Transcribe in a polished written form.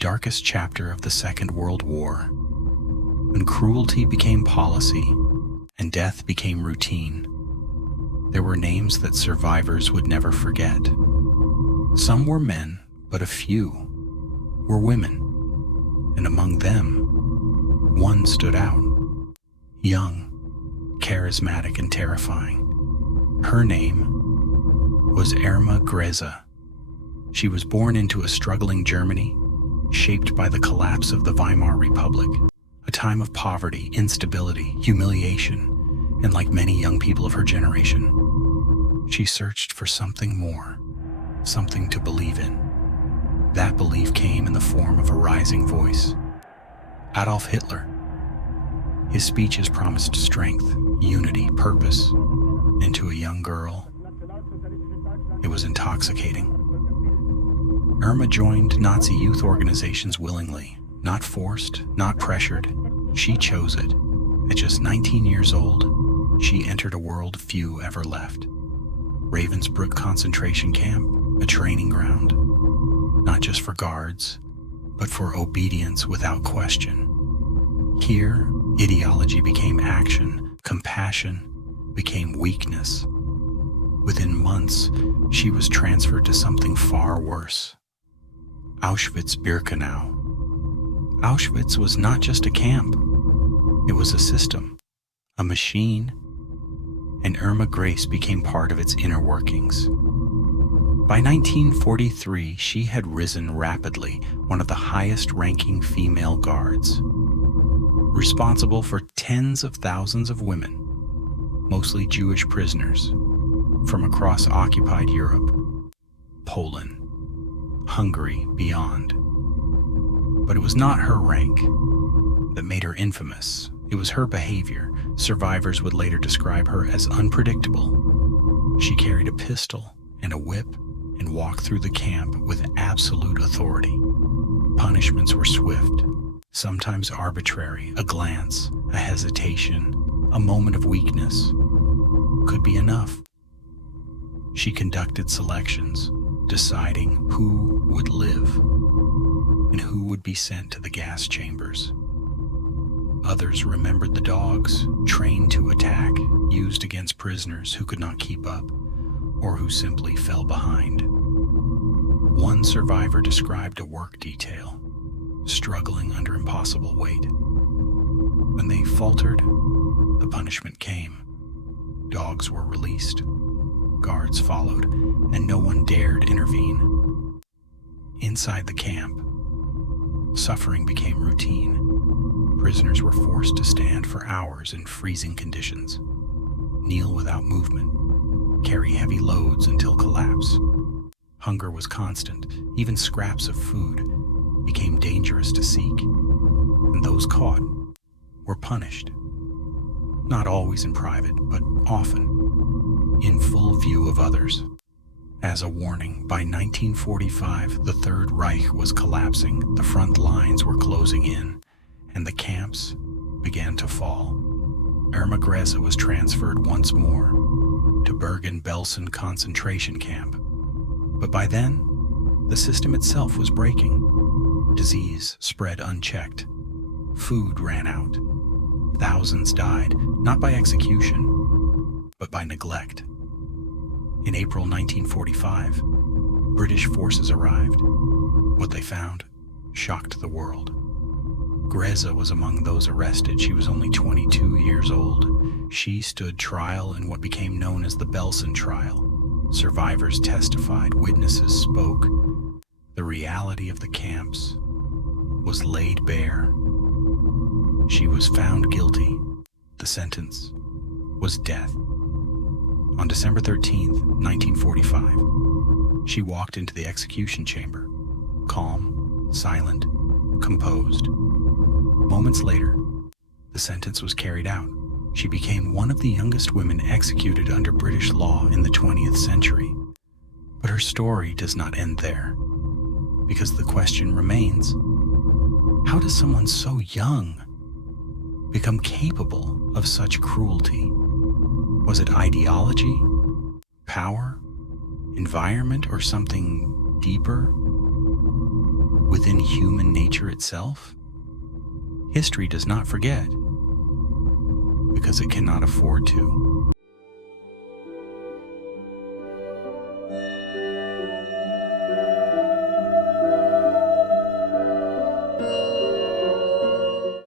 darkest chapter of the Second World War, when cruelty became policy and death became routine, there were names that survivors would never forget. Some were men, but a few were women, and among them, one stood out. Young, charismatic, and terrifying. Her name was Irma Grese. She was born into a struggling Germany, shaped by the collapse of the Weimar Republic, a time of poverty, instability, humiliation, and like many young people of her generation, she searched for something more, something to believe in. That belief came in the form of a rising voice. Adolf Hitler. His speeches promised strength, unity, purpose, and to a young girl, it was intoxicating. Irma joined Nazi youth organizations willingly, not forced, not pressured. She chose it. At just 19 years old, she entered a world few ever left. Ravensbrück concentration camp, a training ground, not just for guards, but for obedience without question. Here, ideology became action, compassion became weakness. Within months, she was transferred to something far worse. Auschwitz-Birkenau. Auschwitz was not just a camp. It was a system, a machine, and Irma Grese became part of its inner workings. By 1943, she had risen rapidly, one of the highest-ranking female guards, responsible for tens of thousands of women, mostly Jewish prisoners, from across occupied Europe, Poland, Hungary, beyond. But it was not her rank that made her infamous. It was her behavior. Survivors would later describe her as unpredictable. She carried a pistol and a whip and walked through the camp with absolute authority. Punishments were swift, sometimes arbitrary. A glance, a hesitation, a moment of weakness could be enough. She conducted selections, deciding who would live and who would be sent to the gas chambers. Others remembered the dogs, trained to attack, used against prisoners who could not keep up or who simply fell behind. One survivor described a work detail, struggling under impossible weight. When they faltered, the punishment came. Dogs were released, guards followed, and no one dared intervene. Inside the camp, suffering became routine. Prisoners were forced to stand for hours in freezing conditions, kneel without movement, carry heavy loads until collapse. Hunger was constant. Even scraps of food became dangerous to seek, and those caught were punished. Not always in private, but often in full view of others. As a warning, by 1945, the Third Reich was collapsing, the front lines were closing in, and the camps began to fall. Irma Grese was transferred once more to Bergen-Belsen concentration camp. But by then, the system itself was breaking. Disease spread unchecked. Food ran out. Thousands died, not by execution, but by neglect. In April 1945, British forces arrived. What they found shocked the world. Grese was among those arrested. She was only 22 years old. She stood trial in what became known as the Belsen trial. Survivors testified, witnesses spoke. The reality of the camps was laid bare. She was found guilty. The sentence was death. On December 13th, 1945, she walked into the execution chamber, calm, silent, composed. Moments later, the sentence was carried out. She became one of the youngest women executed under British law in the 20th century. But her story does not end there, because the question remains, how does someone so young become capable of such cruelty? Was it ideology, power, environment, or something deeper? within human nature itself? History does not forget, because it cannot afford to.